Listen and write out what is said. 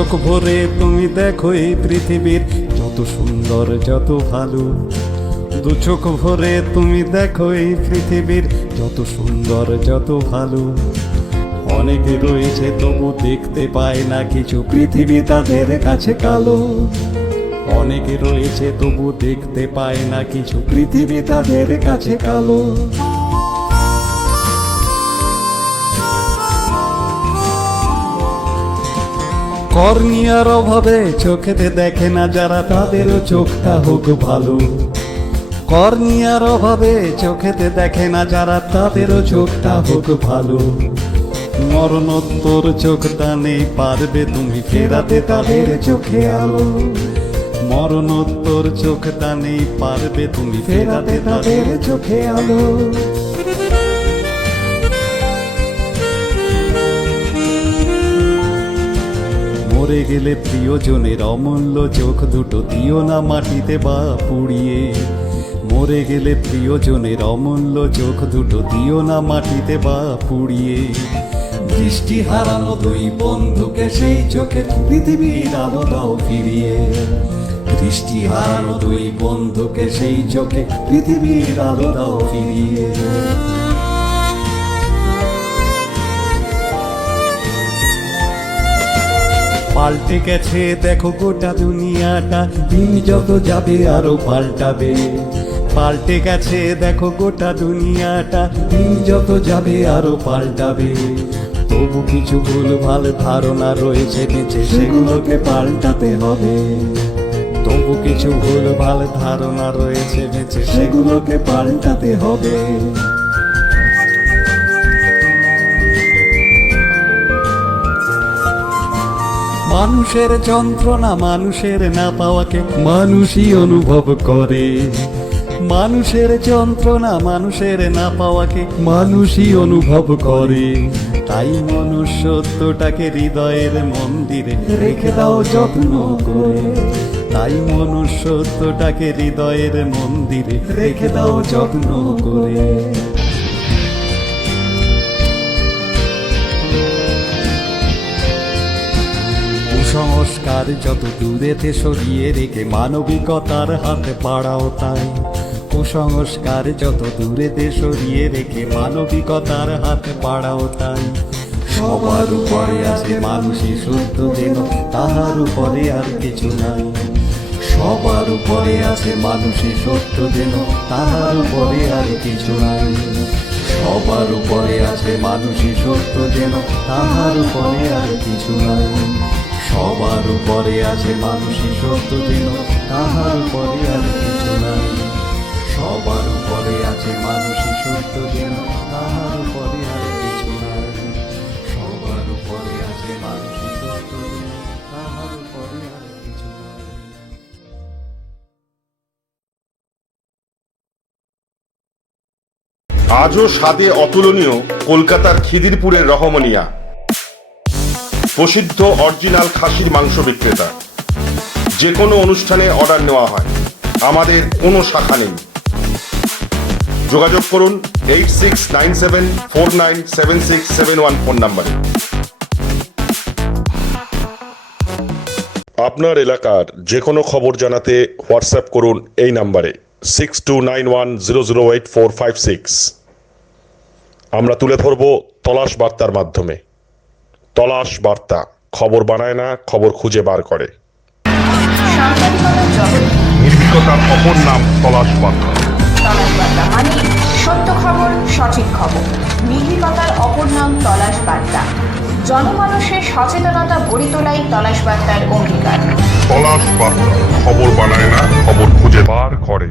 চোখ ভরে তুমি দেখো এই পৃথিবীর যত সুন্দর যত ভালো। দু চোখ ভরে তুমি দেখো এই পৃথিবীর যত সুন্দর যত ভালো। অনেকে রয়েছে তবু দেখতে পায় না কিছু, পৃথিবী তাদের কাছে কালো। অনেকে রয়েছে তবু দেখতে পায় না কিছু, পৃথিবী তাদের কাছে কালো। কর্নিয়ার অভাবে চোখেতে দেখে না যারা, তাদেরও চোখটা হোক ভালো। কর্নিয়ার অভাবে চোখেতে দেখে না যারা, তাদেরও চোখটা হোক ভালো। মরণোত্তর চোখটা নেই পারবে তুমি ফেরাতে তাদের চোখে আলো। মরণোত্তর চোখটা নেই পারবে তুমি ফেরাতে তাদের চোখে আলো। মরে গেলে প্রিয়জনের অমূল্য চোখ দুটো দিও না মাটিতে বা পুড়িয়ে। মরে গেলে প্রিয়জনের অমূল্য চোখ দুটো দিও না মাটিতে বা পুড়িয়ে। দৃষ্টি হারানো দুই বন্ধুকে সেই চোখে পৃথিবীর আলো দাও ফিরিয়ে। দৃষ্টি হারানো দুই বন্ধুকে সেই চোখে পৃথিবীর আলো দাও ফিরিয়ে। পাল্টে গেছে দেখো গোটা দুনিয়াটা, দিন যত যাবে আরো পাল্টাবে। পাল্টে গেছে দেখো গোটা দুনিয়াটা, দিন যত যাবে আরো পাল্টাবে। তবু কিছু ভুলভাল ধারণা রয়েছে বেঁচে, সেগুলোকে পাল্টাতে হবে। তবু কিছু ভুলভাল ধারণা রয়েছে বেঁচে, সেগুলোকে পাল্টাতে হবে। মানুষের যন্ত্রণা মানুষের না পাওয়াকে মানুষই অনুভব করে। মানুষের যন্ত্রণা মানুষের না পাওয়াকে মানুষই অনুভব করে। তাই মনুষ্যত্বটাকে হৃদয়ের মন্দিরে রেখে দাও যত্ন করে। তাই মনুষ্যত্বটাকে হৃদয়ের মন্দিরে রেখে দাও যত্ন করে। কুসংস্কার যত দূরেতে সরিয়ে রেখে মানবিকতার হাতে বাড়াও তাই। কুসংস্কার যত দূরেতে সরিয়ে রেখে মানবিকতার হাতে বাড়াও তাই। সবার উপরে আছে মানুষই সত্য যেন, তাহার উপরে আর কিছু নাই। সবার উপরে আছে মানুষই সত্য যেন, তাহার উপরে আর কিছু নাই। সবার উপরে আছে মানুষই সত্য যেন, তাহার উপরে আর কিছু নাই। সবার উপরে আছে মানুষই সত্য যেন, তাহার উপরে আর কিছু নাই। সবার উপরে আছে মানুষই সত্য যেন, তাহার উপরে আর কিছু নাই। সবার উপরে আছে মানুষই সত্য যেন, তাহার উপরে আর কিছু নাই। আজও স্বাদে অতুলনীয় কলকাতার খিদিরপুরের রহমনিয়া, প্রসিদ্ধ অরিজিনাল খাসির মাংস বিক্রেতা। যে কোনো অনুষ্ঠানে অর্ডার নেওয়া হয়, আমাদের কোনো শাখা নেই। যোগাযোগ করুন 8697497671 ফোন নাম্বারে। আপনার এলাকার যে কোনো খবর জানাতে হোয়াটসঅ্যাপ করুন এই নাম্বারে 6291008456। আমরা তুলে ধরব তলাশ বার্তার মাধ্যমে। তলাশ বার্তা, খবর বানায় না, খবর খুঁজে বার করে। নির্ভীকতার অপর নাম তলাশ বার্তা। তলাশ বার্তা মানে সত্য খবর, সঠিক খবর। নির্ভীকতার অপর নাম তলাশ বার্তা। জনমানুষের সচেতনতা গড়ে তোলাই তলাশ বার্তার অঙ্গীকার। তলাশ বার্তা, খবর বানায় না, খবর খুঁজে বার করে।